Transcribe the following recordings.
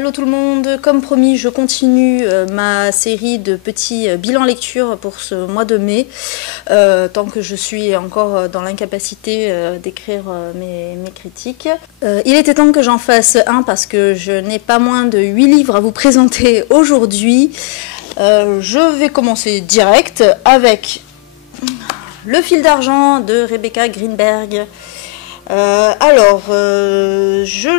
Hello tout le monde, comme promis je continue ma série de petits bilans lecture pour ce mois de mai, tant que je suis encore dans l'incapacité d'écrire mes critiques. Il était temps que j'en fasse un parce que je n'ai pas moins de 8 livres à vous présenter aujourd'hui. Je vais commencer direct avec Le fil d'argent de Rebecca Greenberg. Je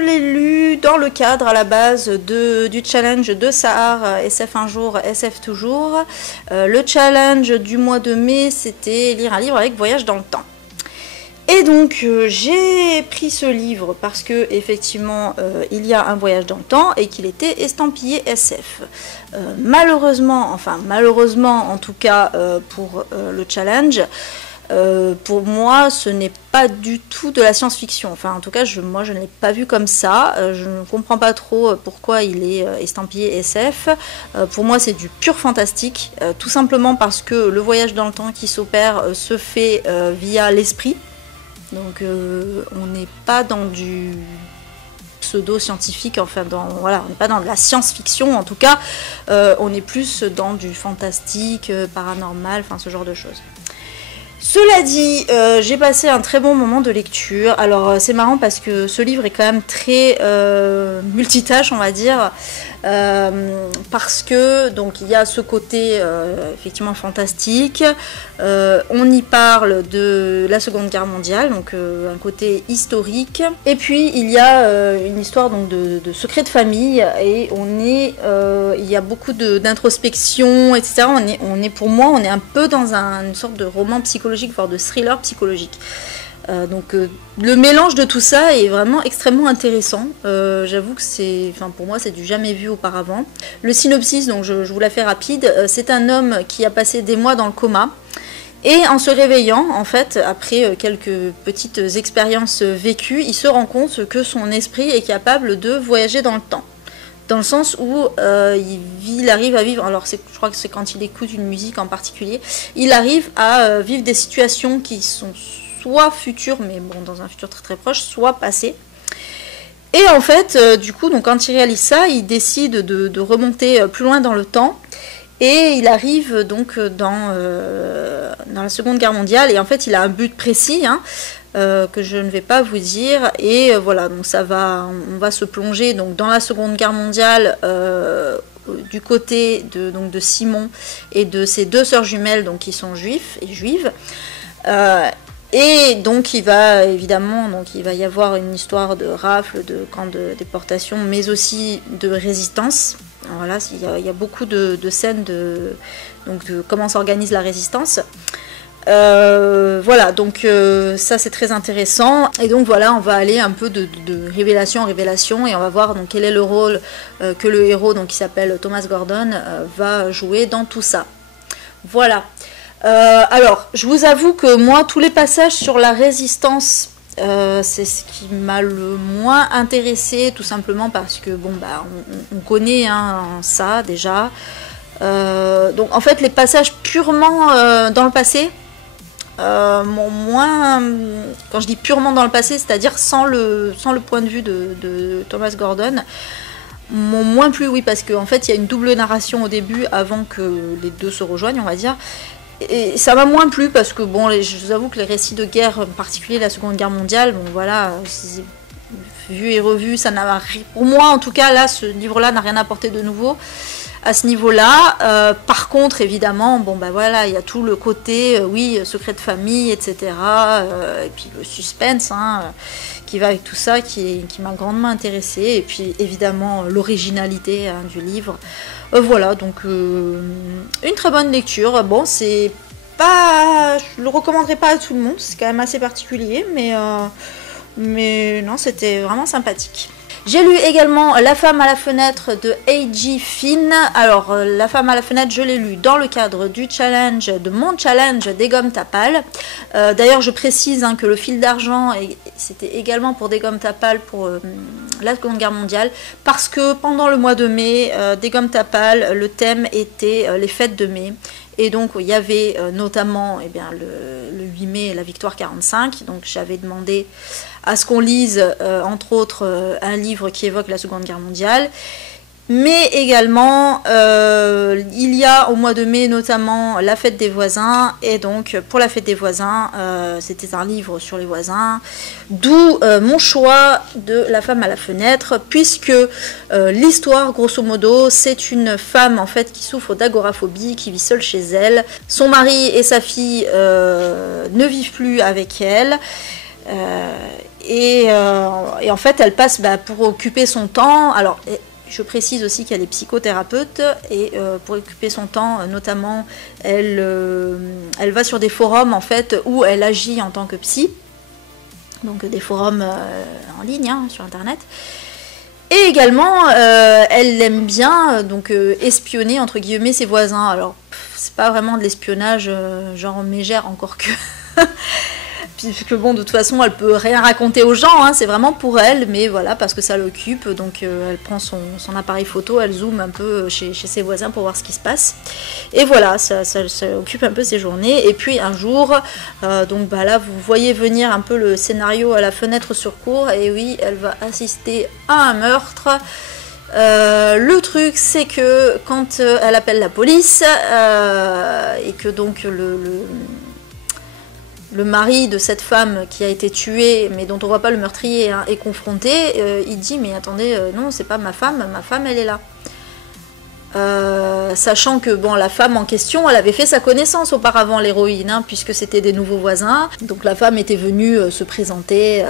l'ai lu dans le cadre à la base du challenge de Sahar, SF un jour, SF toujours. Le challenge du mois de mai, c'était lire un livre avec voyage dans le temps. Et donc j'ai pris ce livre parce que effectivement il y a un voyage dans le temps et qu'il était estampillé SF. Malheureusement en tout cas pour le challenge, pour moi ce n'est pas du tout de la science-fiction, enfin en tout cas moi je ne l'ai pas vu comme ça, je ne comprends pas trop pourquoi il est estampillé SF. Pour moi c'est du pur fantastique, tout simplement parce que le voyage dans le temps qui s'opère se fait via l'esprit, donc on n'est pas dans du pseudo-scientifique, enfin on n'est pas dans de la science-fiction en tout cas, on est plus dans du fantastique, paranormal, enfin ce genre de choses. Cela dit, j'ai passé un très bon moment de lecture. Alors c'est marrant parce que ce livre est quand même très multitâche, on va dire, parce que donc il y a ce côté effectivement fantastique. On y parle de la Seconde Guerre mondiale, donc un côté historique. Et puis il y a une histoire donc de secret de famille et il y a beaucoup d'introspection, etc. Pour moi, on est un peu dans une sorte de roman psychologique, voire de thriller psychologique. Le mélange de tout ça est vraiment extrêmement intéressant. J'avoue que pour moi c'est du jamais vu auparavant. Le synopsis, donc je vous la fais rapide, c'est un homme qui a passé des mois dans le coma. Et en se réveillant, en fait, après quelques petites expériences vécues, il se rend compte que son esprit est capable de voyager dans le temps. Dans le sens où il arrive à vivre, alors je crois que c'est quand il écoute une musique en particulier, il arrive à vivre des situations qui sont soit futures, mais bon, dans un futur très très proche, soit passées. Et en fait, du coup, donc, quand il réalise ça, il décide de remonter plus loin dans le temps. Et il arrive donc dans la Seconde Guerre mondiale. Et en fait, il a un but précis, que je ne vais pas vous dire. Et voilà, donc on va se plonger donc, dans la Seconde Guerre mondiale du côté de Simon et de ses deux sœurs jumelles donc, qui sont juifs et juives. Et donc il va y avoir une histoire de rafle, de camp de déportation, mais aussi de résistance. Voilà, il y a beaucoup de scènes de comment s'organise la résistance. Voilà, donc ça c'est très intéressant. Et donc voilà, on va aller un peu de révélation en révélation et on va voir donc quel est le rôle que le héros, donc qui s'appelle Thomas Gordon, va jouer dans tout ça. Voilà. Alors, je vous avoue que moi, tous les passages sur la résistance, c'est ce qui m'a le moins intéressé, tout simplement parce que, bon, bah, on connaît ça, déjà. Donc, en fait, les passages purement dans le passé, m'ont moins... Quand je dis purement dans le passé, c'est-à-dire sans le point de vue de Thomas Gordon, m'ont moins plu, oui, parce qu'en fait, il y a une double narration au début, avant que les deux se rejoignent, on va dire. Et ça m'a moins plu parce que bon, je vous avoue que les récits de guerre, en particulier la Seconde Guerre mondiale, bon voilà, vu et revu, ça n'a rien. Pour moi, en tout cas, là, ce livre-là n'a rien apporté de nouveau à ce niveau-là. Par contre, évidemment, bon bah voilà, il y a tout le côté, oui, secret de famille, etc. Et puis le suspense, qui va avec tout ça, qui m'a grandement intéressée. Et puis évidemment l'originalité du livre. Voilà, donc une très bonne lecture. Bon, c'est pas, je le recommanderais pas à tout le monde, c'est quand même assez particulier, mais non, c'était vraiment sympathique. J'ai lu également La femme à la fenêtre de A.G. Finn. Alors, La femme à la fenêtre, je l'ai lu dans le cadre de mon challenge des gommes Tapal. D'ailleurs, je précise que le fil d'argent, c'était également pour des gommes Tapal pour la Seconde Guerre mondiale, parce que pendant le mois de mai, des gommes Tapal, le thème était les fêtes de mai. Et donc, il y avait notamment le 8 mai, la victoire 45. Donc, j'avais demandé à ce qu'on lise, entre autres, un livre qui évoque la Seconde Guerre mondiale. Mais également, il y a au mois de mai notamment la fête des voisins. Et donc pour la fête des voisins, c'était un livre sur les voisins. D'où mon choix de La femme à la fenêtre. Puisque l'histoire, grosso modo, c'est une femme en fait qui souffre d'agoraphobie, qui vit seule chez elle. Son mari et sa fille ne vivent plus avec elle. Et en fait, elle passe pour occuper son temps. Alors, je précise aussi qu'elle est psychothérapeute et pour occuper son temps, notamment, elle va sur des forums en fait où elle agit en tant que psy, donc des forums en ligne hein, sur internet. Et également, elle aime bien donc espionner entre guillemets ses voisins. Alors, c'est pas vraiment de l'espionnage genre mégère encore que. Puisque bon, de toute façon, elle peut rien raconter aux gens, hein, c'est vraiment pour elle, mais voilà, parce que ça l'occupe, donc elle prend son appareil photo, elle zoome un peu chez ses voisins pour voir ce qui se passe. Et voilà, ça occupe un peu ses journées. Et puis un jour, donc là, vous voyez venir un peu le scénario à la fenêtre sur cour, et oui, elle va assister à un meurtre. Le truc, c'est que quand elle appelle la police, et que donc le mari de cette femme qui a été tuée, mais dont on voit pas le meurtrier, hein, est confronté, il dit mais attendez, non c'est pas ma femme elle est là. Sachant que bon, la femme en question, elle avait fait sa connaissance auparavant, l'héroïne, hein, puisque c'était des nouveaux voisins. Donc la femme était venue se présenter,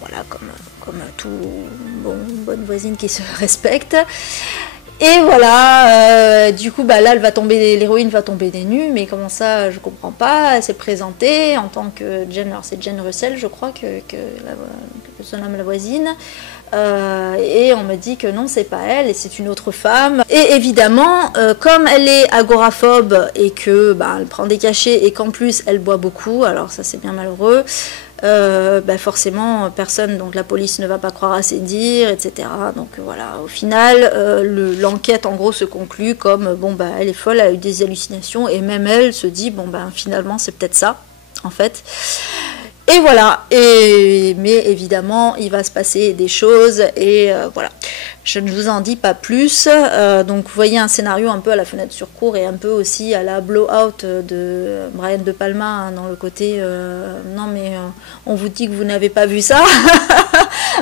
voilà, comme bonne voisine qui se respecte. Et voilà, du coup, là, l'héroïne va tomber des nues, mais comment ça, je comprends pas. Elle s'est présentée en tant que Jane, alors c'est Jane Russell, je crois, que se nomme la voisine. Et on me dit que non, c'est pas elle, et c'est une autre femme. Et évidemment, comme elle est agoraphobe et que elle prend des cachets et qu'en plus elle boit beaucoup, alors ça c'est bien malheureux. Forcément personne, donc la police ne va pas croire à ses dires, etc. Donc voilà, au final l'enquête en gros se conclut comme elle est folle, elle a eu des hallucinations et même elle se dit finalement c'est peut-être ça en fait. Et voilà, mais évidemment il va se passer des choses et voilà. Je ne vous en dis pas plus. Donc vous voyez un scénario un peu à la fenêtre sur cour et un peu aussi à la Blowout de Brian De Palma, hein, dans le côté non mais on vous dit que vous n'avez pas vu ça.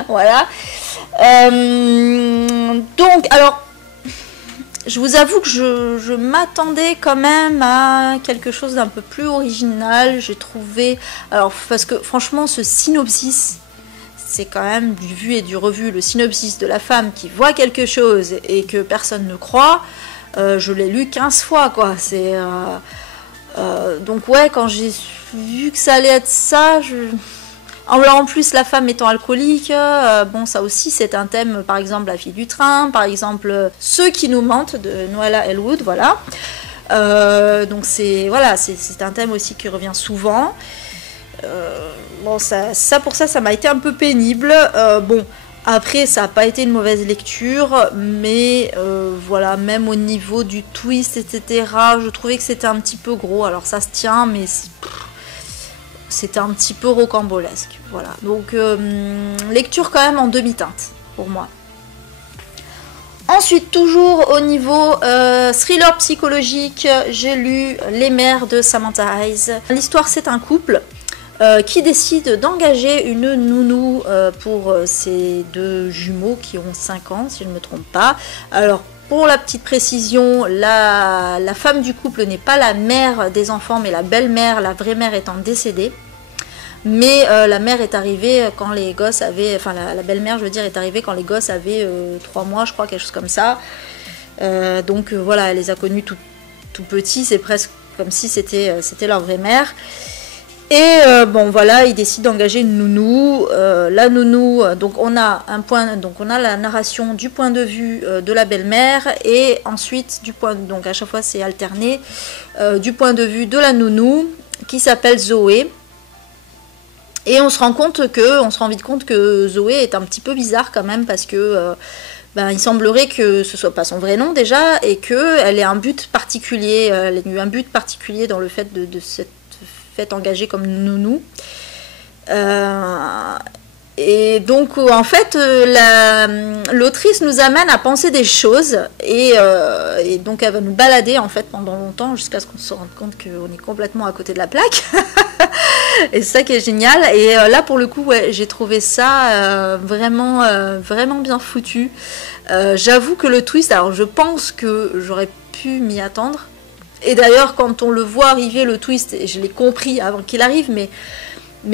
Voilà. Donc alors je vous avoue que je m'attendais quand même à quelque chose d'un peu plus original. J'ai trouvé, alors parce que franchement ce synopsis, c'est quand même du vu et du revu. Le synopsis de la femme qui voit quelque chose et que personne ne croit, je l'ai lu 15 fois, quoi. Donc ouais, quand j'ai vu que ça allait être ça, en plus la femme étant alcoolique, ça aussi c'est un thème, par exemple La fille du train, par exemple Ceux qui nous mentent de Noëlla Elwood, voilà. Donc c'est un thème aussi qui revient souvent. Ça m'a été un peu pénible. Après ça n'a pas été une mauvaise lecture, mais voilà, même au niveau du twist, etc., je trouvais que c'était un petit peu gros. Alors ça se tient, mais c'était un petit peu rocambolesque. Voilà, donc lecture quand même en demi-teinte pour moi. Ensuite, toujours au niveau thriller psychologique, j'ai lu Les mères de Samantha Hayes. L'histoire, c'est un couple qui décide d'engager une nounou pour ces deux jumeaux qui ont 5 ans, si je ne me trompe pas. Alors, pour la petite précision, la femme du couple n'est pas la mère des enfants, mais la belle-mère, la vraie mère étant décédée. Mais la mère est arrivée quand les gosses avaient... Enfin, la belle-mère, je veux dire, est arrivée quand les gosses avaient 3 mois, je crois, quelque chose comme ça. Donc voilà, elle les a connus tout petits, c'est presque comme si c'était leur vraie mère. Et voilà, il décide d'engager une nounou. La nounou, donc on a la narration du point de vue de la belle-mère et ensuite donc à chaque fois c'est alterné, du point de vue de la nounou qui s'appelle Zoé. Et on se rend vite compte que Zoé est un petit peu bizarre quand même parce que il semblerait que ce soit pas son vrai nom déjà et qu'elle ait un but particulier, elle a eu un but particulier dans le fait de cette fait engagée comme nounou. Et donc en fait l'autrice nous amène à penser des choses et donc elle va nous balader en fait pendant longtemps jusqu'à ce qu'on se rende compte qu'on est complètement à côté de la plaque. Et c'est ça qui est génial. Et là pour le coup ouais, j'ai trouvé ça vraiment bien foutu. J'avoue que le twist, alors je pense que j'aurais pu m'y attendre. Et d'ailleurs quand on le voit arriver le twist, je l'ai compris avant qu'il arrive, mais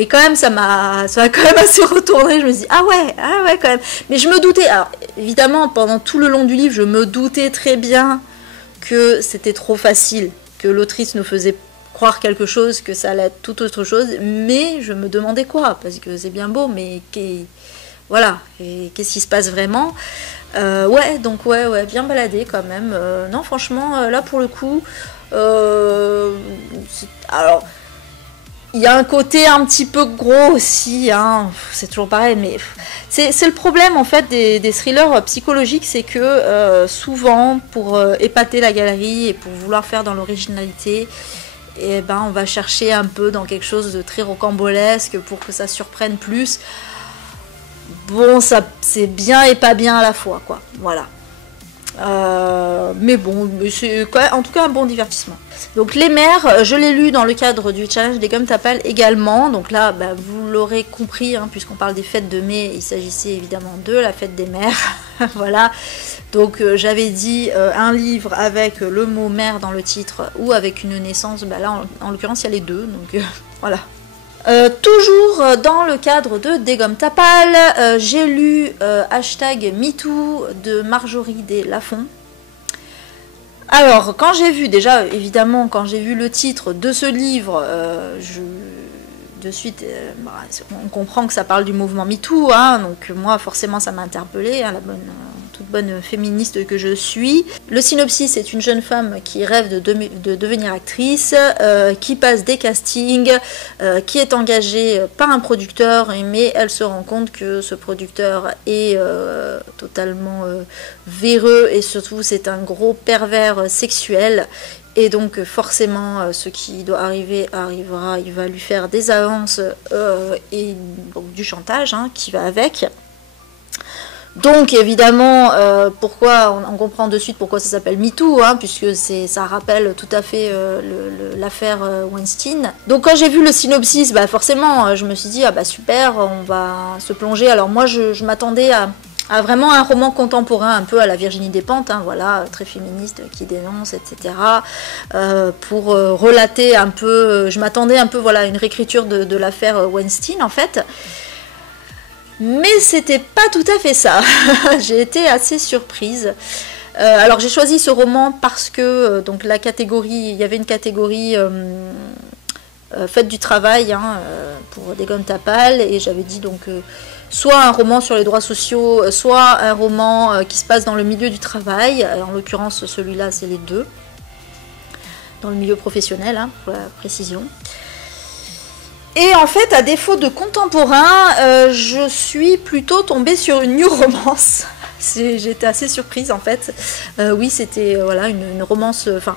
quand même, ça m'a quand même assez retourné. Je me suis dit, ah ouais, quand même. Mais je me doutais, alors évidemment, pendant tout le long du livre, je me doutais très bien que c'était trop facile, que l'autrice nous faisait croire quelque chose, que ça allait être tout autre chose. Mais je me demandais quoi, parce que c'est bien beau, mais voilà, et qu'est-ce qui se passe vraiment? Ouais, donc ouais, bien baladé quand même. Non, franchement, là pour le coup, alors. Il y a un côté un petit peu gros aussi, hein. C'est toujours pareil, mais c'est le problème en fait des thrillers psychologiques, c'est que souvent pour épater la galerie et pour vouloir faire dans l'originalité, et ben on va chercher un peu dans quelque chose de très rocambolesque pour que ça surprenne plus. Bon, ça c'est bien et pas bien à la fois, quoi. Voilà. Mais bon, c'est en tout cas un bon divertissement. Donc Les Mères, je l'ai lu dans le cadre du challenge des Gommes Tapal également. Donc là, bah, vous l'aurez compris, hein, puisqu'on parle des fêtes de mai, il s'agissait évidemment de la fête des mères. Voilà. Donc j'avais dit un livre avec le mot mère dans le titre ou avec une naissance. Bah, là, en l'occurrence, il y a les deux. Donc voilà. Toujours dans le cadre de Des Gommes Tapal, j'ai lu #MeToo de Marjorie Des Lafont. Alors, quand j'ai vu, déjà, évidemment, quand j'ai vu le titre de ce livre, de suite, on comprend que ça parle du mouvement MeToo, hein, donc moi, forcément, ça m'a interpellée, hein, toute bonne féministe que je suis. Le synopsis, c'est une jeune femme qui rêve de devenir actrice, qui passe des castings, qui est engagée par un producteur, mais elle se rend compte que ce producteur est totalement véreux et surtout c'est un gros pervers sexuel. Et donc forcément ce qui doit arriver arrivera, il va lui faire des avances et donc, du chantage hein, qui va avec. Donc évidemment, pourquoi on comprend de suite pourquoi ça s'appelle MeToo, hein, puisque ça rappelle tout à fait l'affaire Weinstein. Donc quand j'ai vu le synopsis, bah forcément, je me suis dit ah bah super, on va se plonger. Alors moi, je m'attendais à vraiment un roman contemporain, un peu à la Virginie Despentes, hein, voilà, très féministe, qui dénonce, etc. Pour relater un peu, je m'attendais un peu, voilà, à une réécriture de l'affaire Weinstein en fait. Mais c'était pas tout à fait ça. J'ai été assez surprise. Alors j'ai choisi ce roman parce que donc la catégorie, il y avait une catégorie fête du travail hein, pour Des Gommes Tapal et j'avais dit donc soit un roman sur les droits sociaux, soit un roman qui se passe dans le milieu du travail. En l'occurrence celui-là c'est les deux, dans le milieu professionnel hein, pour la précision. Et en fait, à défaut de contemporain, je suis plutôt tombée sur une new romance. J'étais assez surprise en fait. Oui, c'était voilà, une romance, enfin,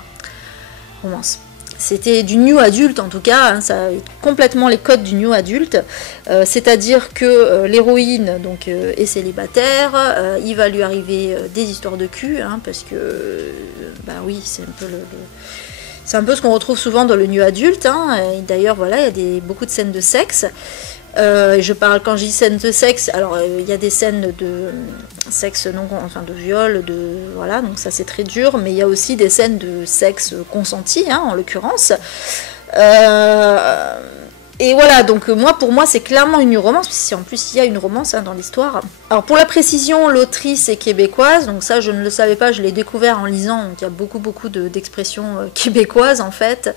romance. C'était du new adulte en tout cas, hein, ça a complètement les codes du new adulte. C'est-à-dire que l'héroïne donc, est célibataire, il va lui arriver des histoires de cul, hein, parce que, bah oui, c'est un peu c'est un peu ce qu'on retrouve souvent dans le new adulte. Hein. D'ailleurs, voilà, il y a beaucoup de scènes de sexe. Je parle quand je dis scènes de sexe. Alors, il y a des scènes de sexe non, enfin de viol, voilà, donc ça c'est très dur. Mais il y a aussi des scènes de sexe consenti, hein, en l'occurrence. Et voilà, donc moi, pour moi, c'est clairement une romance, puisqu'en plus, il y a une romance hein, dans l'histoire. Alors, pour la précision, l'autrice est québécoise, donc ça, je ne le savais pas, je l'ai découvert en lisant, donc il y a beaucoup d'expressions québécoises, en fait.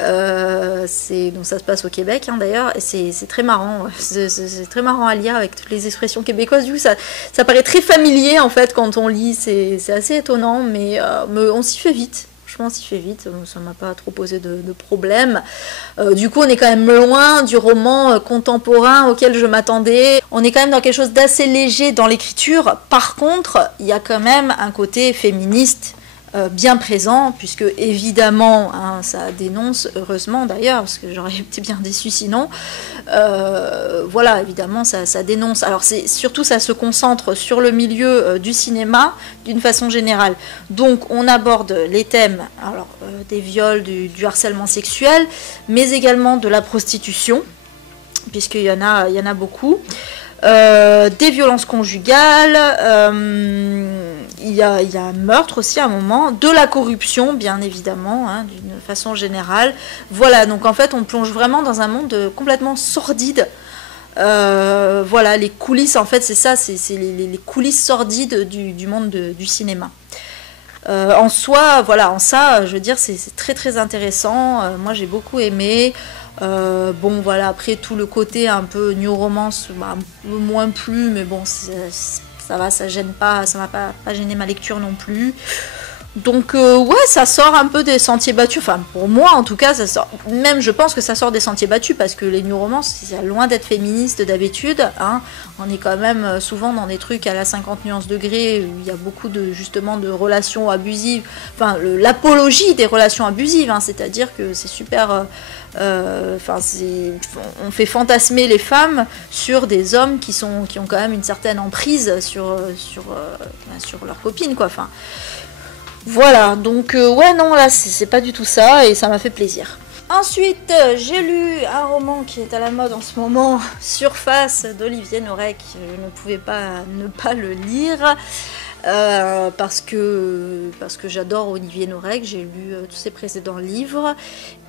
Donc ça se passe au Québec, hein, d'ailleurs, et c'est très marrant, c'est très marrant à lire avec toutes les expressions québécoises, du coup, ça paraît très familier, en fait, quand on lit, c'est assez étonnant, mais on s'y fait vite. Franchement, on s'y fait vite, ça m'a pas trop posé de problème. Du coup, on est quand même loin du roman contemporain auquel je m'attendais. On est quand même dans quelque chose d'assez léger dans l'écriture. Par contre, il y a quand même un côté féministe bien présent, puisque évidemment, hein, ça dénonce, heureusement d'ailleurs, parce que j'aurais été bien déçue sinon. Voilà, évidemment, ça dénonce. Alors, surtout, ça se concentre sur le milieu du cinéma, d'une façon générale. Donc, on aborde les thèmes alors, des viols, du harcèlement sexuel, mais également de la prostitution, puisqu'il y en a beaucoup. Des violences conjugales, il y a un meurtre aussi à un moment, de la corruption bien évidemment, hein, d'une façon générale. Voilà, donc en fait on plonge vraiment dans un monde complètement sordide. Voilà, les coulisses en fait c'est ça, c'est les coulisses sordides du monde du cinéma. En soi, voilà, en ça, je veux dire, c'est très très intéressant. Moi j'ai beaucoup aimé. Bon voilà, après tout le côté un peu new romance un peu moins plu, mais bon ça va, ça gêne pas, ça m'a pas gêné ma lecture non plus. Donc ouais, ça sort un peu des sentiers battus, enfin pour moi en tout cas, ça sort, même je pense que ça sort des sentiers battus, parce que les new romances, c'est loin d'être féministe d'habitude, hein. On est quand même souvent dans des trucs à la 50 nuances degrés, où il y a beaucoup justement de relations abusives, enfin l'apologie des relations abusives, hein, c'est-à-dire que c'est super... on fait fantasmer les femmes sur des hommes qui ont quand même une certaine emprise sur leurs copines, quoi. Enfin, voilà, donc ouais, non, là, c'est pas du tout ça, et ça m'a fait plaisir. Ensuite, j'ai lu un roman qui est à la mode en ce moment, Surface, d'Olivier Norek. Je ne pouvais pas ne pas le lire. Parce que j'adore Olivier Norek, j'ai lu tous ses précédents livres,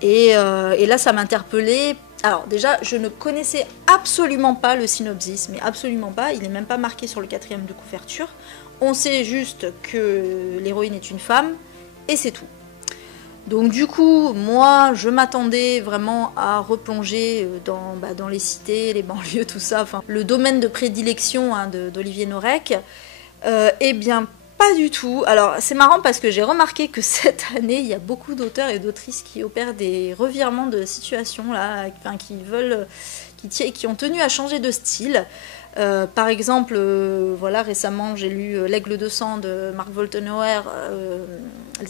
et là ça m'interpellait. Alors déjà, je ne connaissais absolument pas le synopsis, mais absolument pas, il n'est même pas marqué sur le 4e de couverture. On sait juste que l'héroïne est une femme, et c'est tout. Donc du coup, moi, je m'attendais vraiment à replonger dans les cités, les banlieues, tout ça, enfin, le domaine de prédilection, hein, d'Olivier Norek. Eh bien, pas du tout. Alors, c'est marrant parce que j'ai remarqué que cette année, il y a beaucoup d'auteurs et d'autrices qui opèrent des revirements de situation, là, enfin, qui ont tenu à changer de style. Par exemple, voilà, récemment, j'ai lu L'Aigle de sang de Mark Woltenhauer.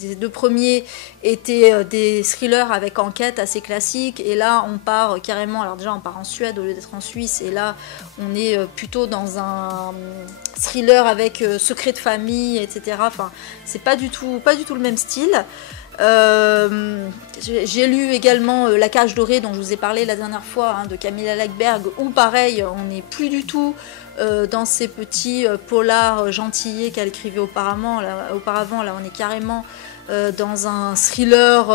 Les 2 premiers étaient des thrillers avec enquête assez classiques, et là on part carrément, alors déjà on part en Suède au lieu d'être en Suisse, et là on est plutôt dans un thriller avec secret de famille, etc. Enfin, c'est pas du tout le même style. J'ai lu également La Cage dorée, dont je vous ai parlé la dernière fois, hein, de Camilla Läckberg, où pareil, on n'est plus du tout dans ces petits polars gentillés qu'elle écrivait auparavant. Là, on est carrément dans un thriller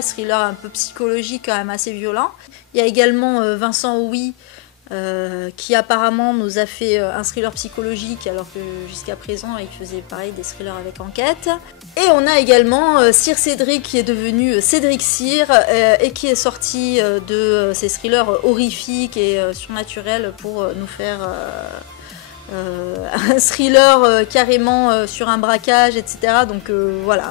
thriller un peu psychologique, quand même assez violent. Il y a également Vincent Houy, qui apparemment nous a fait un thriller psychologique, alors que jusqu'à présent il faisait pareil des thrillers avec enquête. Et on a également Cyr Cédric, qui est devenu Cédric Cyr, et qui est sorti de ces thrillers horrifiques et surnaturels pour nous faire un thriller carrément sur un braquage, etc. Donc voilà,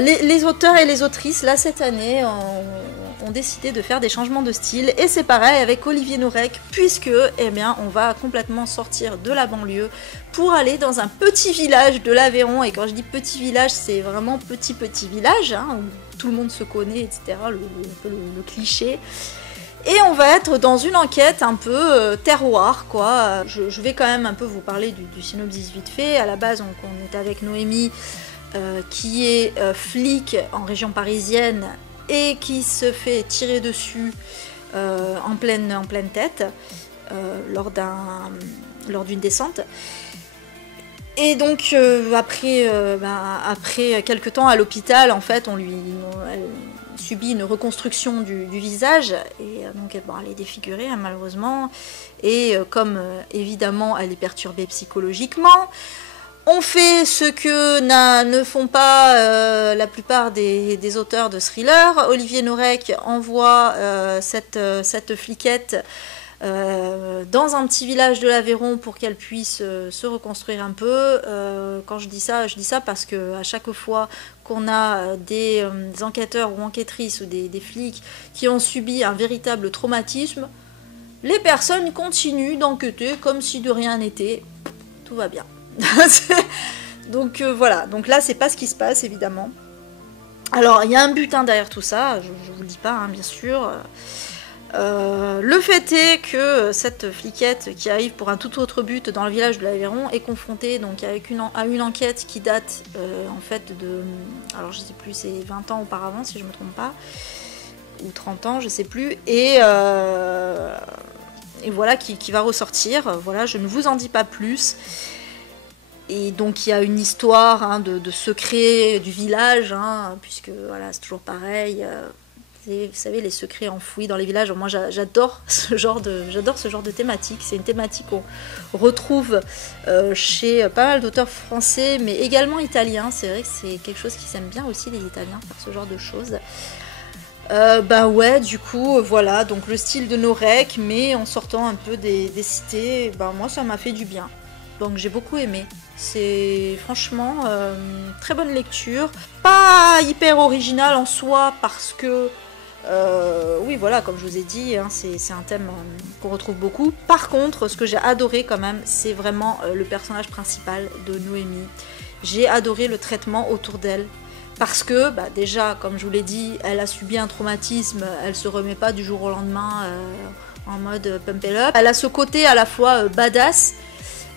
les auteurs et les autrices là cette année ont décidé de faire des changements de style, et c'est pareil avec Olivier Norek, puisque eh bien, on va complètement sortir de la banlieue pour aller dans un petit village de l'Aveyron. Et quand je dis petit village, c'est vraiment petit village, hein, où tout le monde se connaît, etc. Le cliché. Et on va être dans une enquête un peu terroir, quoi. Je vais quand même un peu vous parler du synopsis vite fait. À la base, on est avec Noémie, qui est flic en région parisienne, et qui se fait tirer dessus en pleine tête lors d'une descente. Et donc après quelques temps à l'hôpital, en fait, elle subit une reconstruction du visage, et donc elle est défigurée, hein, malheureusement, et comme évidemment elle est perturbée psychologiquement, on fait ce que ne font pas la plupart des auteurs de thrillers. Olivier Norek envoie cette fliquette dans un petit village de l'Aveyron pour qu'elle puisse se reconstruire un peu. Quand je dis ça parce que à chaque fois qu'on a des enquêteurs ou enquêtrices ou des flics qui ont subi un véritable traumatisme, les personnes continuent d'enquêter comme si de rien n'était. Tout va bien. Donc voilà, donc là c'est pas ce qui se passe évidemment. Alors il y a un butin derrière tout ça, je vous le dis pas hein, bien sûr. Le fait est que cette fliquette qui arrive pour un tout autre but dans le village de l'Aveyron est confrontée donc avec à une enquête qui date en fait de, alors je sais plus, c'est 20 ans auparavant si je me trompe pas, ou 30 ans je sais plus, et voilà qui va ressortir. Voilà, je ne vous en dis pas plus. Et donc il y a une histoire hein, de secret du village, hein, puisque voilà, c'est toujours pareil. Vous savez, les secrets enfouis dans les villages. Moi, j'adore ce genre de thématique. C'est une thématique qu'on retrouve chez pas mal d'auteurs français, mais également italiens. C'est vrai que c'est quelque chose qui s'aime bien aussi, les Italiens, faire ce genre de choses. Bah ouais, du coup, voilà, donc le style de Norek, mais en sortant un peu des cités, bah moi, ça m'a fait du bien. Donc j'ai beaucoup aimé. C'est franchement très bonne lecture. Pas hyper original en soi parce que oui voilà, comme je vous ai dit, hein, c'est un thème qu'on retrouve beaucoup. Par contre, ce que j'ai adoré quand même, c'est vraiment le personnage principal de Noémie. J'ai adoré le traitement autour d'elle. Parce que bah, déjà, comme je vous l'ai dit, elle a subi un traumatisme, elle se remet pas du jour au lendemain en mode pump it up. Elle a ce côté à la fois badass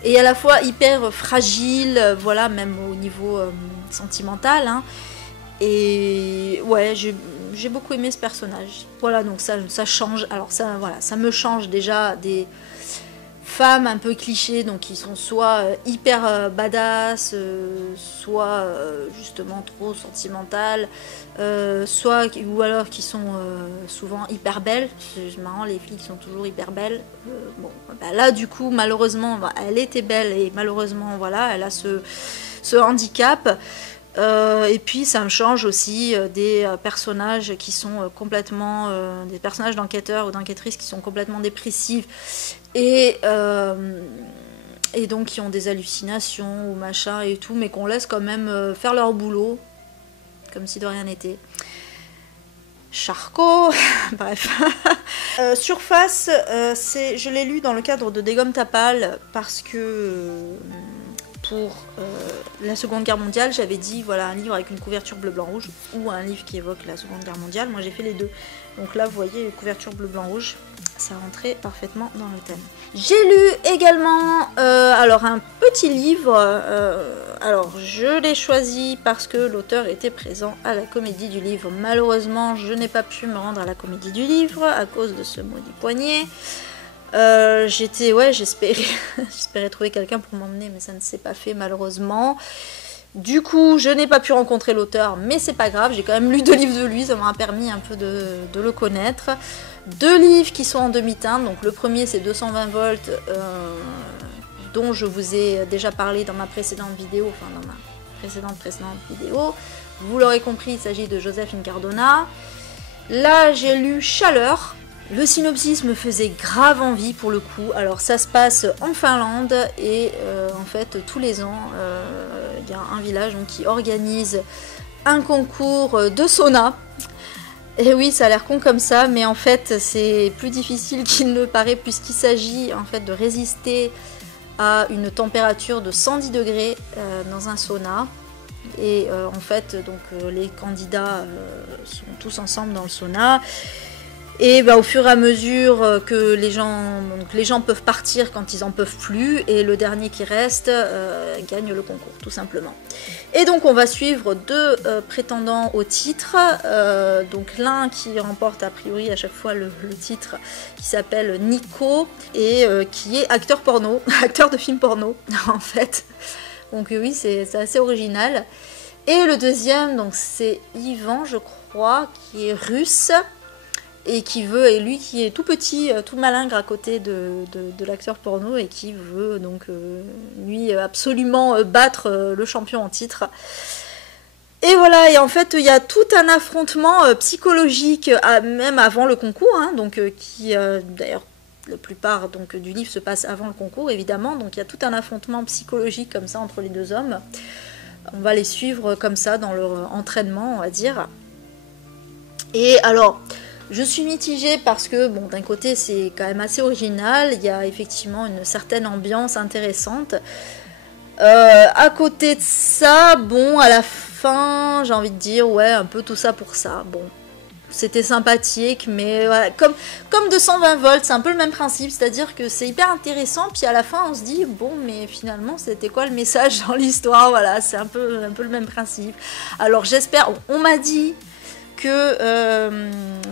et à la fois hyper fragile, voilà, même au niveau sentimental. Hein. Et ouais, j'ai beaucoup aimé ce personnage. Voilà, donc ça change. Alors ça, voilà, ça me change déjà des femmes un peu clichés, donc qui sont soit hyper badass, soit justement trop sentimentales, soit ou alors qui sont souvent hyper belles. C'est marrant, les filles qui sont toujours hyper belles. Bon, bah là du coup malheureusement, bah, elle était belle et malheureusement voilà, elle a ce handicap. Et puis ça me change aussi des personnages qui sont complètement des personnages d'enquêteurs ou d'enquêtrices qui sont complètement dépressifs et donc qui ont des hallucinations ou machin et tout, mais qu'on laisse quand même faire leur boulot comme si de rien n'était. Charcot, bref. Surface, je l'ai lu dans le cadre de Dégomme ta palle parce que pour la Seconde Guerre mondiale, j'avais dit voilà un livre avec une couverture bleu blanc rouge ou un livre qui évoque la Seconde Guerre mondiale. Moi j'ai fait les deux. Donc là vous voyez une couverture bleu blanc rouge, ça rentrait parfaitement dans le thème. J'ai lu également alors un petit livre. Alors je l'ai choisi parce que l'auteur était présent à la Comédie du Livre. Malheureusement je n'ai pas pu me rendre à la Comédie du Livre à cause de ce maudit poignet. J'espérais trouver quelqu'un pour m'emmener, mais ça ne s'est pas fait malheureusement. Du coup, je n'ai pas pu rencontrer l'auteur, mais c'est pas grave, j'ai quand même lu 2 livres de lui, ça m'a permis un peu de le connaître. 2 livres qui sont en demi-teinte, donc le premier c'est 220 volts, dont je vous ai déjà parlé dans ma précédente vidéo, enfin dans ma précédente vidéo. Vous l'aurez compris, il s'agit de Joseph Incardona. Là, j'ai lu Chaleur. Le synopsis me faisait grave envie pour le coup. Alors ça se passe en Finlande et en fait tous les ans il y a un village donc, qui organise un concours de sauna. Et oui, ça a l'air con comme ça, mais en fait c'est plus difficile qu'il ne paraît puisqu'il s'agit en fait de résister à une température de 110 degrés dans un sauna. Et en fait donc les candidats sont tous ensemble dans le sauna. Et bah, au fur et à mesure que les gens peuvent partir quand ils en peuvent plus, et le dernier qui reste gagne le concours, tout simplement. Et donc on va suivre 2 prétendants au titre, donc l'un qui remporte a priori à chaque fois le titre, qui s'appelle Nico, et qui est acteur porno, acteur de film porno, en fait. Donc oui, c'est assez original. Et le deuxième, donc c'est Ivan, je crois, qui est russe, et lui qui est tout petit, tout malingre à côté de l'acteur porno et qui veut donc lui absolument battre le champion en titre. Et voilà, et en fait il y a tout un affrontement psychologique même avant le concours, hein, donc qui d'ailleurs la plupart donc, du livre se passe avant le concours évidemment, donc il y a tout un affrontement psychologique comme ça entre les 2 hommes. On va les suivre comme ça dans leur entraînement, on va dire. Et alors je suis mitigée parce que, bon, d'un côté, c'est quand même assez original. Il y a effectivement une certaine ambiance intéressante. À côté de ça, bon, à la fin, j'ai envie de dire, ouais, un peu tout ça pour ça. Bon, c'était sympathique, mais ouais, comme 220 volts, c'est un peu le même principe, c'est-à-dire que c'est hyper intéressant, puis à la fin, on se dit, bon, mais finalement, c'était quoi le message dans l'histoire? Voilà, c'est un peu le même principe. Alors, j'espère, on m'a dit que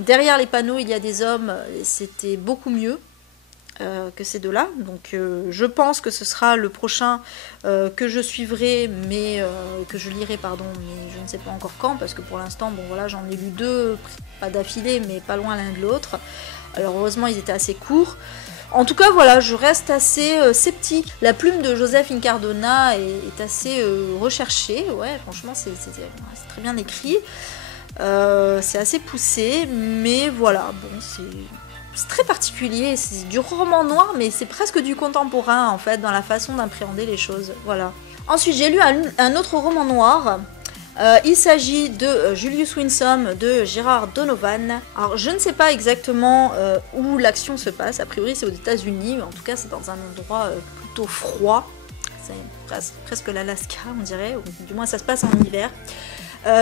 derrière les panneaux, il y a des hommes, c'était beaucoup mieux. Que ces deux-là, donc je pense que ce sera le prochain que je suivrai, mais que je lirai, pardon, mais je ne sais pas encore quand, parce que pour l'instant, bon voilà, j'en ai lu deux, pas d'affilée, mais pas loin l'un de l'autre. Alors heureusement, ils étaient assez courts. En tout cas, voilà, je reste assez sceptique. La plume de Joseph Incardona est assez recherchée, ouais, franchement, c'est très bien écrit. C'est assez poussé, mais voilà, bon, c'est très particulier, c'est du roman noir, mais c'est presque du contemporain, en fait, dans la façon d'appréhender les choses, voilà. Ensuite, j'ai lu un autre roman noir. Il s'agit de Julius Winsome de Gerard Donovan. Alors, je ne sais pas exactement où l'action se passe, a priori c'est aux États-Unis, mais en tout cas c'est dans un endroit plutôt froid. C'est presque l'Alaska, on dirait, ou du moins ça se passe en hiver.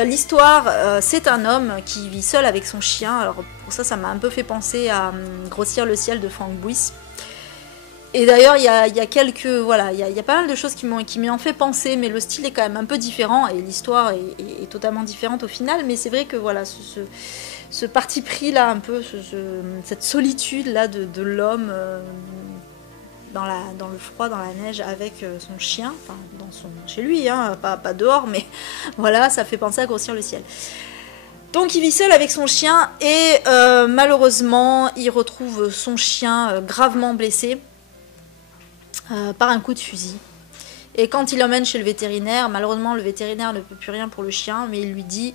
L'histoire, c'est un homme qui vit seul avec son chien. Alors pour ça m'a un peu fait penser à Grossir le ciel de Frank Buis. Et d'ailleurs, il y a quelques, voilà, il y a pas mal de choses qui m'y ont fait penser, mais le style est quand même un peu différent et l'histoire est totalement différente au final. Mais c'est vrai que voilà, ce parti pris là, un peu, cette solitude là de l'homme. Dans le froid, dans la neige, avec son chien, enfin chez lui, hein, pas dehors, mais voilà, ça fait penser à Grossir le ciel. Donc il vit seul avec son chien et malheureusement il retrouve son chien gravement blessé par un coup de fusil. Et quand il l'emmène chez le vétérinaire, malheureusement le vétérinaire ne peut plus rien pour le chien, mais il lui dit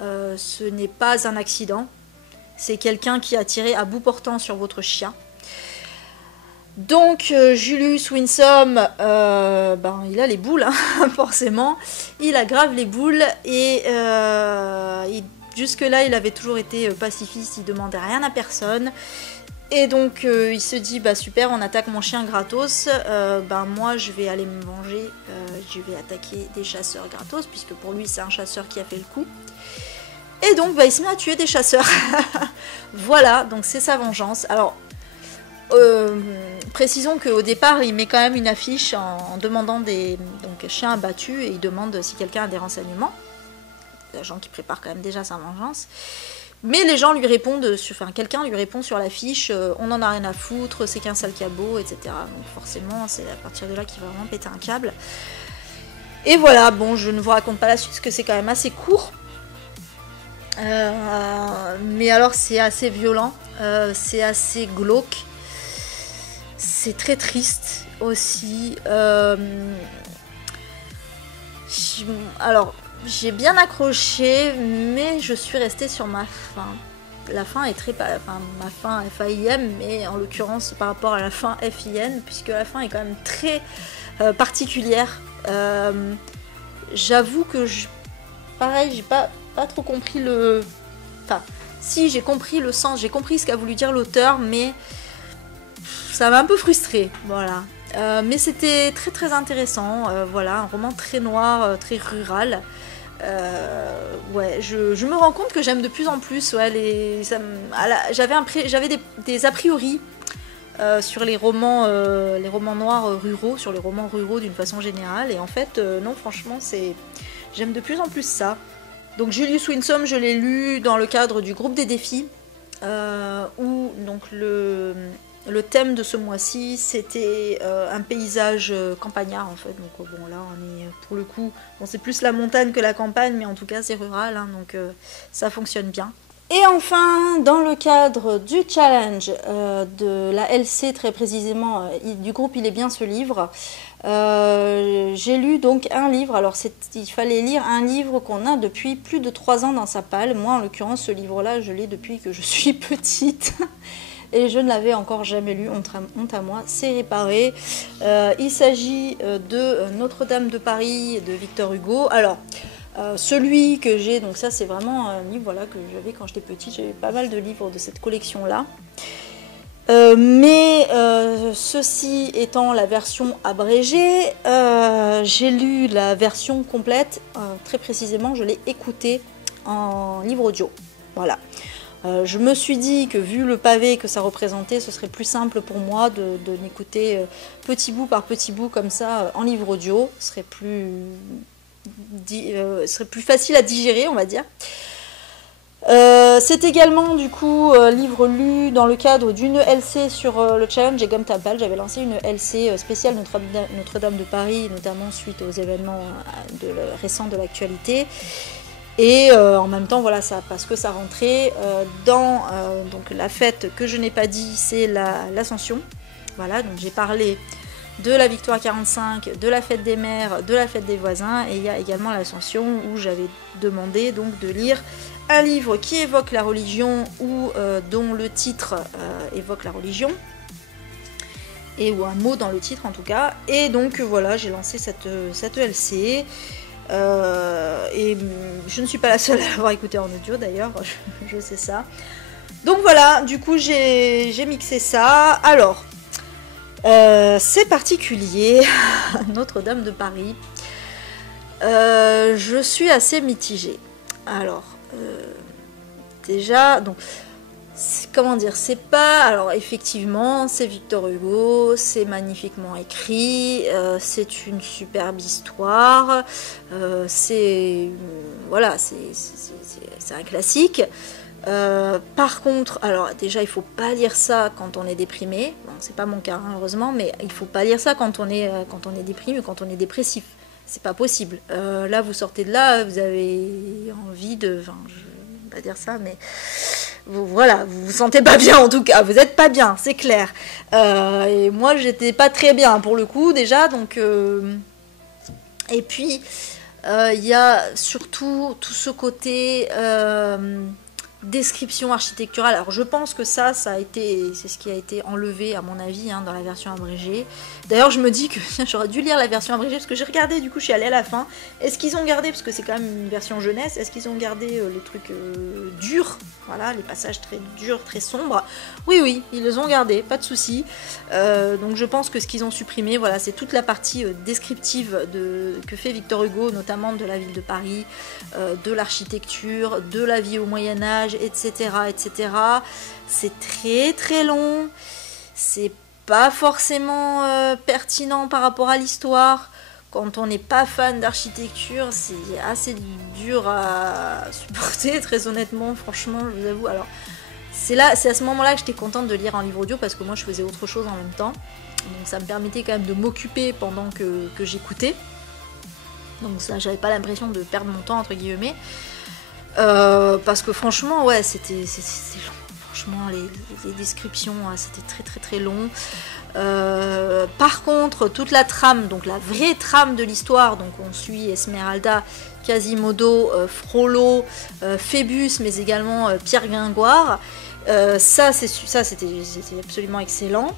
ce n'est pas un accident, c'est quelqu'un qui a tiré à bout portant sur votre chien. Donc Julius Winsome, il a les boules, hein, forcément, il aggrave les boules et jusque-là il avait toujours été pacifiste, il demandait rien à personne. Et donc il se dit, bah super, on attaque mon chien gratos, moi je vais aller me venger, je vais attaquer des chasseurs gratos, puisque pour lui c'est un chasseur qui a fait le coup. Et donc il se met à tuer des chasseurs. Voilà, donc c'est sa vengeance. Alors, précisons qu'au départ il met quand même une affiche en demandant des chiens abattus et il demande si quelqu'un a des renseignements. Les gens qui préparent quand même déjà sa vengeance. Mais les gens lui répondent, quelqu'un lui répond sur l'affiche, on en a rien à foutre, c'est qu'un sale cabot, etc. Donc forcément c'est à partir de là qu'il va vraiment péter un câble. Et voilà, bon, je ne vous raconte pas la suite parce que c'est quand même assez court. Mais alors c'est assez violent, c'est assez glauque. C'est très triste aussi. Alors, j'ai bien accroché, mais je suis restée sur ma fin. La fin est très... ma fin F-A-I-M, mais en l'occurrence par rapport à la fin F-I-N, puisque la fin est quand même très particulière. J'avoue que, pareil, j'ai pas trop compris le... Enfin, si, j'ai compris le sens, j'ai compris ce qu'a voulu dire l'auteur, mais... ça m'a un peu frustrée, voilà. Mais c'était très très intéressant, voilà, un roman très noir, très rural. Ouais, je me rends compte que j'aime de plus en plus, ouais, j'avais des a priori sur les romans noirs ruraux, sur les romans ruraux d'une façon générale, et en fait, non, franchement, j'aime de plus en plus ça. Donc Julius Winsome, je l'ai lu dans le cadre du groupe des défis, où donc le thème de ce mois-ci, c'était un paysage campagnard en fait. Donc bon, là on est pour le coup, bon, c'est plus la montagne que la campagne, mais en tout cas c'est rural, hein, donc ça fonctionne bien. Et enfin, dans le cadre du challenge de la LC, très précisément, du groupe Il est bien ce livre, j'ai lu donc un livre. Alors il fallait lire un livre qu'on a depuis plus de 3 ans dans sa palle. Moi en l'occurrence ce livre-là, je l'ai depuis que je suis petite. Et je ne l'avais encore jamais lu, honte à moi, c'est réparé. Il s'agit de Notre-Dame de Paris de Victor Hugo. Alors, celui que j'ai, donc ça c'est vraiment un livre voilà, que j'avais quand j'étais petite, j'avais pas mal de livres de cette collection-là. Ceci étant la version abrégée, j'ai lu la version complète, très précisément je l'ai écoutée en livre audio. Voilà. Je me suis dit que vu le pavé que ça représentait, ce serait plus simple pour moi de m'écouter petit bout par petit bout comme ça en livre audio. Ce serait plus facile à digérer, on va dire. C'est également du coup livre lu dans le cadre d'une LC sur le challenge et Gomme Tapal. J'avais lancé une LC spéciale Notre-Dame de Paris, notamment suite aux événements récents de l'actualité. Et en même temps, voilà, parce que ça rentrait dans donc la fête que je n'ai pas dit, c'est l'Ascension. Voilà, donc j'ai parlé de la Victoire 45, de la fête des mères, de la fête des voisins, et il y a également l'Ascension où j'avais demandé donc de lire un livre qui évoque la religion ou dont le titre évoque la religion, ou un mot dans le titre en tout cas. Et donc voilà, j'ai lancé cette LC. Et je ne suis pas la seule à l'avoir écouté en audio d'ailleurs, je sais ça. Donc voilà, du coup j'ai mixé ça. Alors, c'est particulier, Notre-Dame de Paris. Je suis assez mitigée. Alors, déjà, donc, comment dire, c'est pas... Alors effectivement, c'est Victor Hugo, c'est magnifiquement écrit, c'est une superbe histoire, c'est... Voilà, c'est un classique. Par contre, alors déjà, il faut pas lire ça quand on est déprimé. Bon, c'est pas mon cas, hein, heureusement, mais il faut pas lire ça quand on est déprimé, quand on est dépressif. C'est pas possible. Là, vous sortez de là, vous avez envie de... Enfin, je vais pas dire ça, mais... Voilà, vous vous sentez pas bien en tout cas, vous êtes pas bien, c'est clair. Et moi, j'étais pas très bien pour le coup déjà, donc... Et puis, il y a surtout tout ce côté... description architecturale. Alors je pense que c'est ce qui a été enlevé à mon avis dans la version abrégée. D'ailleurs je me dis que j'aurais dû lire la version abrégée parce que j'ai regardé, du coup je suis allée à la fin. Est-ce qu'ils ont gardé, parce que c'est quand même une version jeunesse, est-ce qu'ils ont gardé les trucs durs, voilà, les passages très durs, très sombres? Oui, ils les ont gardés, pas de souci. Donc je pense que ce qu'ils ont supprimé, voilà, c'est toute la partie descriptive que fait Victor Hugo, notamment de la ville de Paris, de l'architecture, de la vie au Moyen-Âge, etc. etc. C'est très très long, c'est pas forcément pertinent par rapport à l'histoire. Quand on n'est pas fan d'architecture, c'est assez dur à supporter, très honnêtement, franchement, je vous avoue. Alors, c'est à ce moment-là que j'étais contente de lire un livre audio parce que moi je faisais autre chose en même temps. Donc ça me permettait quand même de m'occuper pendant que j'écoutais. Donc ça, j'avais pas l'impression de perdre mon temps entre guillemets. Parce que franchement, ouais, c'était long. Franchement, les descriptions, c'était très très très long. Par contre, toute la trame, donc la vraie trame de l'histoire, donc on suit Esmeralda, Quasimodo, Frollo, Phébus, mais également Pierre Gringoire. Ça, c'était absolument excellent.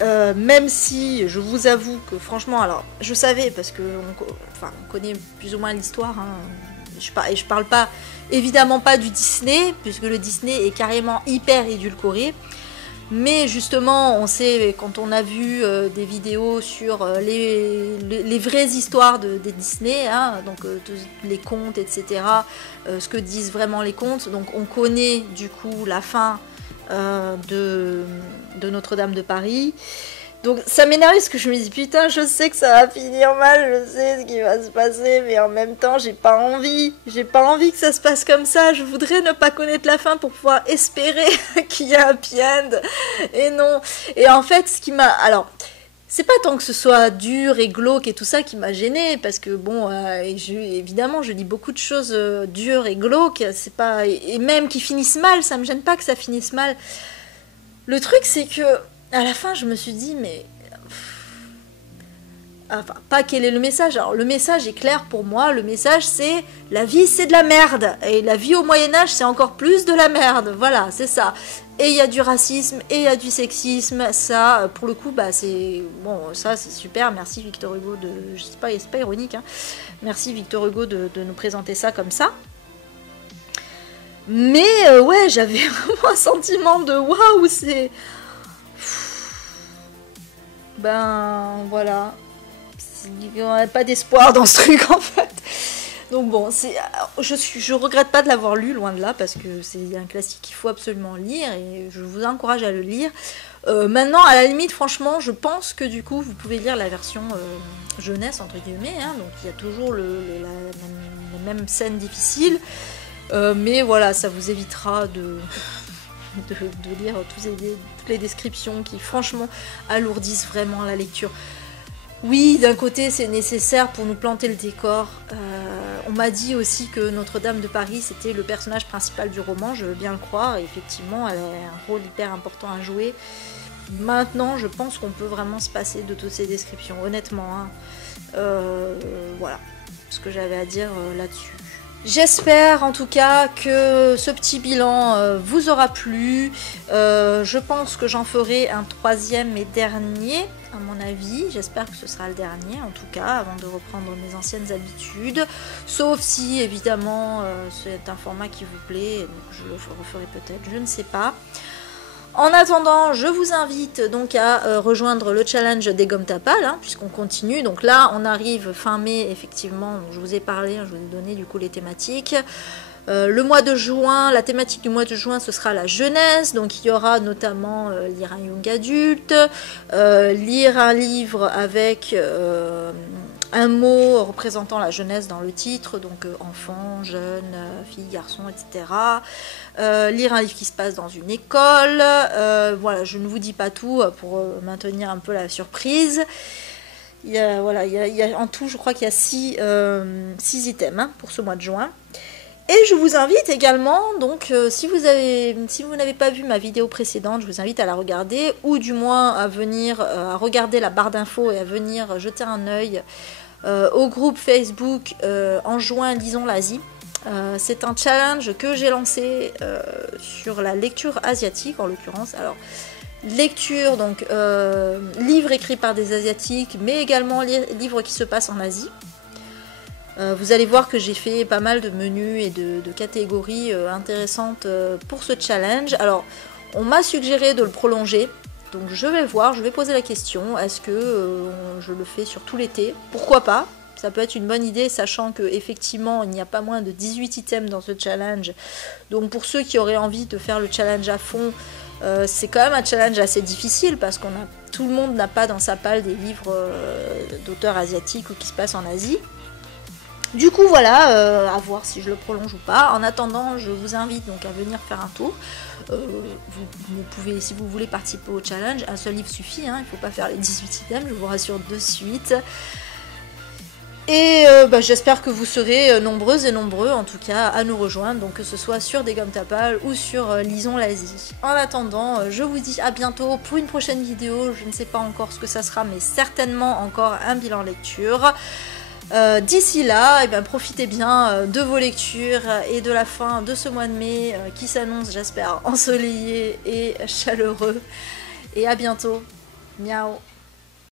Même si je vous avoue que franchement, alors je savais parce que on connaît plus ou moins l'histoire. Je parle pas, évidemment pas du Disney, puisque le Disney est carrément hyper édulcoré. Mais justement, on sait, quand on a vu des vidéos sur les vraies histoires des Disney, donc les contes, etc., ce que disent vraiment les contes, donc on connaît du coup la fin de Notre-Dame de Paris. Donc ça m'énerve parce que je me dis putain, je sais que ça va finir mal, je sais ce qui va se passer, mais en même temps j'ai pas envie que ça se passe comme ça. Je voudrais ne pas connaître la fin pour pouvoir espérer qu'il y a un happy end, et non. Et en fait, ce qui m'a... Alors, c'est pas tant que ce soit dur et glauque et tout ça qui m'a gênée, parce que bon, évidemment je lis beaucoup de choses dures et glauques, c'est pas... et même qui finissent mal, ça me gêne pas que ça finisse mal. Le truc c'est que à la fin, je me suis dit, mais... Enfin, pas quel est le message. Alors, le message est clair pour moi. Le message, c'est la vie, c'est de la merde. Et la vie au Moyen-Âge, c'est encore plus de la merde. Voilà, c'est ça. Et il y a du racisme, et il y a du sexisme. Ça, pour le coup, bah, c'est... Bon, ça, c'est super. Merci, Victor Hugo, de... Je sais pas, c'est pas ironique, hein. Merci, Victor Hugo, de nous présenter ça comme ça. Mais, ouais, j'avais vraiment un sentiment de... Waouh, c'est... ben voilà, il n'y a pas d'espoir dans ce truc en fait. Donc bon, je regrette pas de l'avoir lu, loin de là, parce que c'est un classique qu'il faut absolument lire et je vous encourage à le lire. Maintenant, à la limite, franchement, je pense que du coup, vous pouvez lire la version jeunesse, entre guillemets, hein, donc il y a toujours la même scène difficile, mais voilà, ça vous évitera de lire toutes les descriptions qui, franchement, alourdissent vraiment la lecture. Oui, d'un côté, c'est nécessaire pour nous planter le décor. On m'a dit aussi que Notre-Dame de Paris, c'était le personnage principal du roman, je veux bien le croire. Et effectivement, elle a un rôle hyper important à jouer. Maintenant, je pense qu'on peut vraiment se passer de toutes ces descriptions, honnêtement. Hein. Voilà ce que j'avais à dire là-dessus. J'espère en tout cas que ce petit bilan vous aura plu. Je pense que j'en ferai un troisième et dernier, à mon avis. J'espère que ce sera le dernier, en tout cas, avant de reprendre mes anciennes habitudes. Sauf si, évidemment, c'est un format qui vous plaît, donc je le referai peut-être, je ne sais pas. En attendant, je vous invite donc à rejoindre le challenge des gommes Tapal, hein, puisqu'on continue. Donc là, on arrive fin mai, effectivement. Je vous ai parlé, je vous ai donné du coup les thématiques. Le mois de juin, la thématique du mois de juin, ce sera la jeunesse. Donc il y aura notamment lire un young adulte, lire un livre avec un mot représentant la jeunesse dans le titre, donc enfant, jeune, fille, garçon, etc. Lire un livre qui se passe dans une école. Voilà, je ne vous dis pas tout pour maintenir un peu la surprise. Voilà, en tout, je crois qu'il y a 6 items hein, pour ce mois de juin. Et je vous invite également, donc si vous n'avez pas vu ma vidéo précédente, je vous invite à la regarder, ou du moins à venir à regarder la barre d'infos et à venir jeter un œil au groupe Facebook En juin lisons l'Asie. C'est un challenge que j'ai lancé sur la lecture asiatique en l'occurrence. Alors lecture, donc livres écrits par des asiatiques, mais également livres qui se passent en Asie. Vous allez voir que j'ai fait pas mal de menus et de catégories intéressantes pour ce challenge. Alors, on m'a suggéré de le prolonger, donc je vais voir, je vais poser la question, est-ce que je le fais sur tout l'été? Pourquoi pas? Ça peut être une bonne idée, sachant qu'effectivement, il n'y a pas moins de 18 items dans ce challenge. Donc pour ceux qui auraient envie de faire le challenge à fond, c'est quand même un challenge assez difficile, parce que tout le monde n'a pas dans sa palle des livres d'auteurs asiatiques ou qui se passent en Asie. Du coup voilà, à voir si je le prolonge ou pas. En attendant, je vous invite donc à venir faire un tour. Vous pouvez, si vous voulez participer au challenge, un seul livre suffit, hein, il ne faut pas faire les 18 items, je vous rassure de suite. Et j'espère que vous serez nombreuses et nombreux en tout cas à nous rejoindre, donc que ce soit sur des gommes Tapal ou sur Lisons l'Asie. En attendant, je vous dis à bientôt pour une prochaine vidéo. Je ne sais pas encore ce que ça sera, mais certainement encore un bilan lecture. D'ici là, profitez bien de vos lectures et de la fin de ce mois de mai qui s'annonce, j'espère, ensoleillé et chaleureux. Et à bientôt. Miaou.